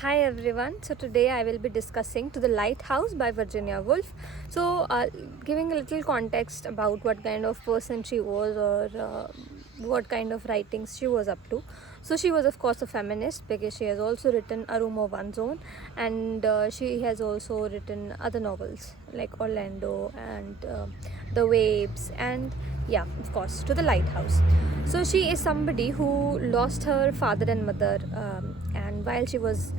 Hi everyone. So today I will be discussing To the Lighthouse by Virginia Woolf. So giving a little context about what kind of person she was, or what kind of writings she was up to. So she was of course a feminist because she has also written A Room of One's Own, and she has also written other novels like Orlando and The Waves, and yeah, of course, To the Lighthouse. So she is somebody who lost her father and mother, and while she was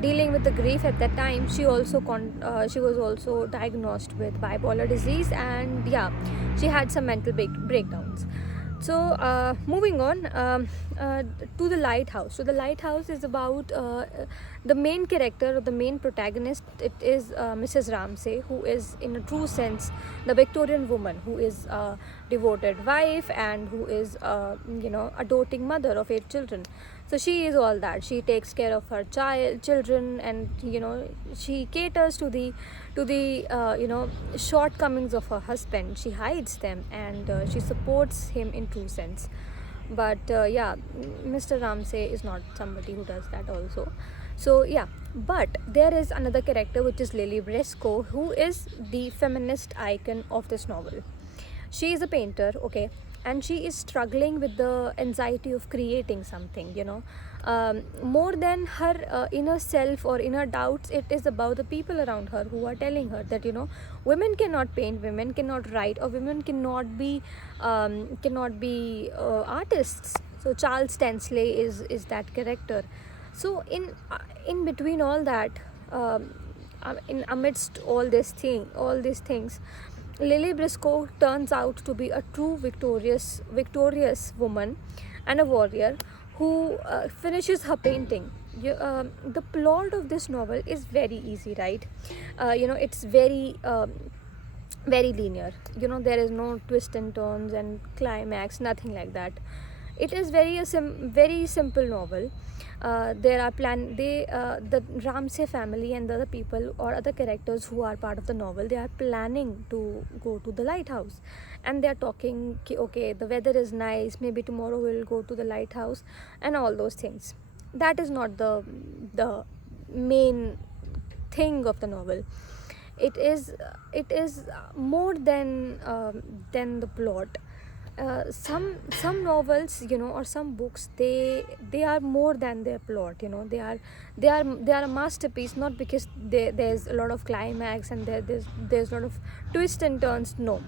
dealing with the grief at that time, she was also diagnosed with bipolar disease, and yeah, she had some mental breakdowns. So moving on, to the lighthouse. So the lighthouse is about the main character or the main protagonist. It is Mrs. Ramsay, who is in a true sense the Victorian woman, who is a devoted wife and who is a doting mother of 8 children. So she is all that. She takes care of her children, and she caters to the shortcomings of her husband. She hides them, and she supports him in true sense. But yeah, Mr. Ramsay is not somebody who does that also. So yeah, but there is another character, which is Lily Briscoe, who is the feminist icon of this novel. She is a painter, okay, and she is struggling with the anxiety of creating something, more than her inner self or inner doubts. It is about the people around her who are telling her that women cannot paint, women cannot write, or women cannot be artists. So Charles Stanley is that character. So in between all that, in amidst all these things, Lily Briscoe turns out to be a true victorious woman and a warrior who finishes her painting. The plot of this novel is very easy, right? It's very linear. There is no twist and turns and climax, nothing like that. It is very simple novel. There are the Ramsay family and the other people or other characters who are part of the novel, they are planning to go to the lighthouse, and they are talking, okay, the weather is nice, maybe tomorrow we'll go to the lighthouse, and all those things. That is not the main thing of the novel. It is more than the plot. Some novels, or some books, they are more than their plot. They are a masterpiece, not because there's a lot of climax and there's a lot of twists and turns. No,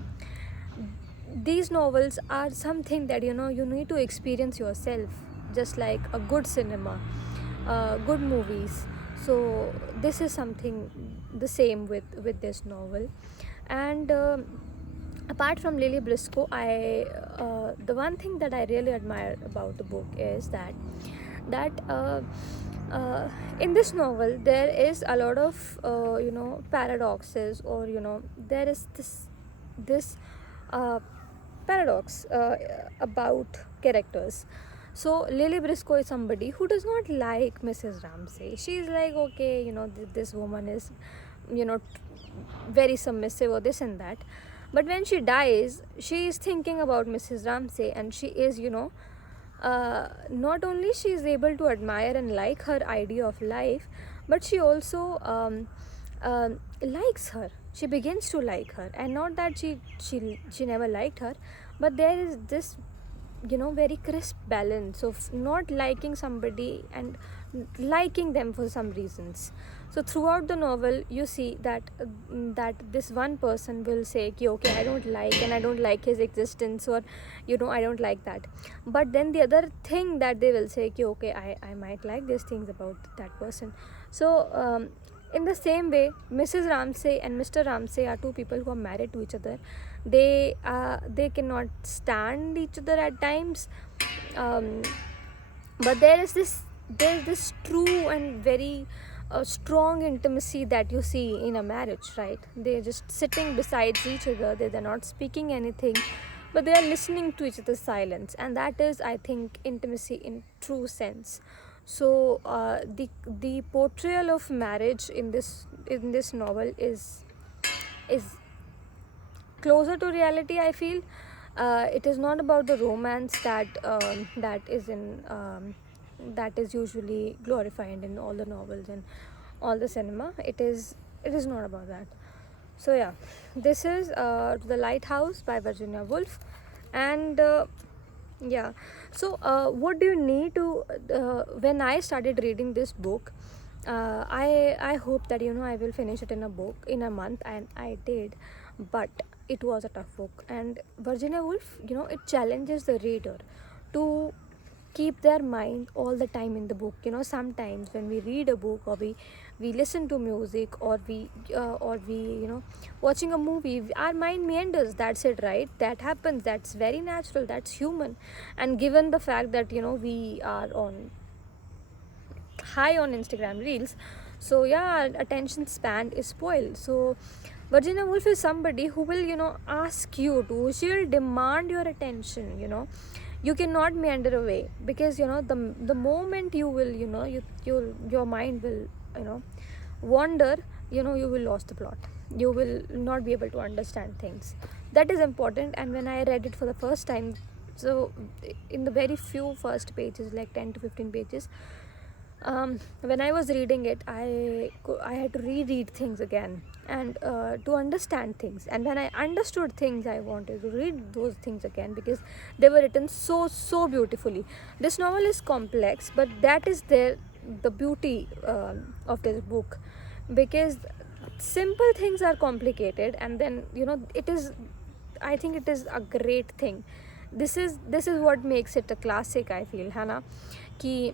these novels are something that you need to experience yourself, just like a good cinema, good movies. So this is something the same with this novel. And apart from Lily Briscoe, I the one thing that I really admire about the book is that in this novel there is a lot of paradoxes, or there is this uh, paradox about characters. So Lily Briscoe is somebody who does not like Mrs. Ramsay. She's like, okay, this woman is, very submissive, or this and that. But when she dies, she is thinking about Mrs. Ramsay, and she is, not only she is able to admire and like her idea of life, but she also likes her. She begins to like her, and not that she never liked her, but there is this very crisp balance of not liking somebody and liking them for some reasons. So throughout the novel you see that this one person will say, okay, I don't like, and I don't like his existence, or I don't like that. But then the other thing that they will say, okay, I might like these things about that person. So in the same way, Mrs. Ramsay and Mr. Ramsay are two people who are married to each other. They cannot stand each other at times, um, but there's this true and very strong intimacy that you see in a marriage, right? They're just sitting beside each other. They're not speaking anything, but they are listening to each other's silence, and that is, I think, intimacy in true sense. So the portrayal of marriage in this novel is closer to reality, I feel. It is not about the romance that is in that is usually glorified in all the novels and all the cinema. It is not about that. So yeah, this is The Lighthouse by Virginia Woolf. And yeah, so what do you need to when I started reading this book, I hope that I will finish it in a month, and I did. But it was a tough book, and Virginia Woolf, it challenges the reader to keep their mind all the time in the book. Sometimes when we read a book, or we listen to music, or we watching a movie, our mind meanders. That's it, right? That happens. That's very natural. That's human. And given the fact that we are on high on Instagram reels, so yeah, our attention span is spoiled. So Virginia Woolf is somebody who will ask you to, she will demand your attention. You cannot meander away, because the moment you will your mind will wander, you will lose the plot. You will not be able to understand things. That is important. And when I read it for the first time, so in the very few first pages, like 10 to 15 pages, when I was reading it, I had to reread things again, and to understand things. And when I understood things, I wanted to read those things again, because they were written so beautifully. This novel is complex, but that is the beauty of this book, because simple things are complicated, and then I think it is a great thing. This is what makes it a classic, I feel, है ना, कि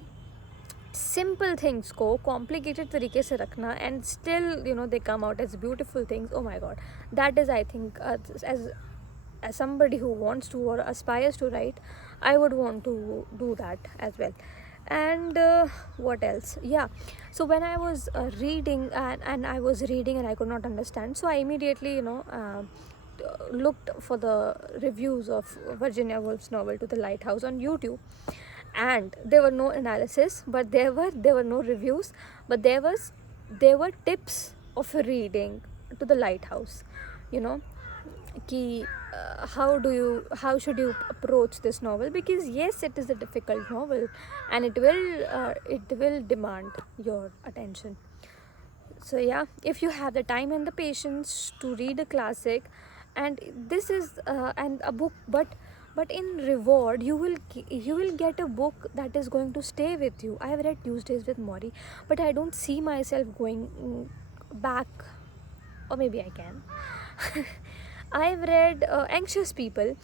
simple things को complicated तरीके से रखना, and still they come out as beautiful things. Oh my god, that is, I think, as somebody who wants to or aspires to write, I would want to do that as well. And what else? Yeah, so when I was reading, and I was reading and I could not understand, so I immediately looked for the reviews of Virginia Woolf's novel To the Lighthouse on YouTube. And there were no analysis, but there were no reviews, but there were tips of reading To the Lighthouse. Ki how should you approach this novel, because yes, it is a difficult novel, and it will demand your attention. So yeah, if you have the time and the patience to read a classic, and this is and a book, but in reward you will get a book that is going to stay with you. I have read Tuesdays with Maury, but I don't see myself going back, or maybe I can. I've read Anxious People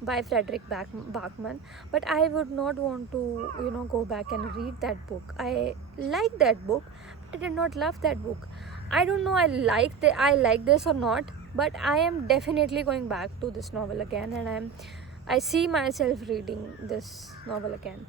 by Frederick Bachman, but I would not want to go back and read that book. I like that book, but I did not love that book. I don't know I like this or not, but I am definitely going back to this novel again, and I see myself reading this novel again.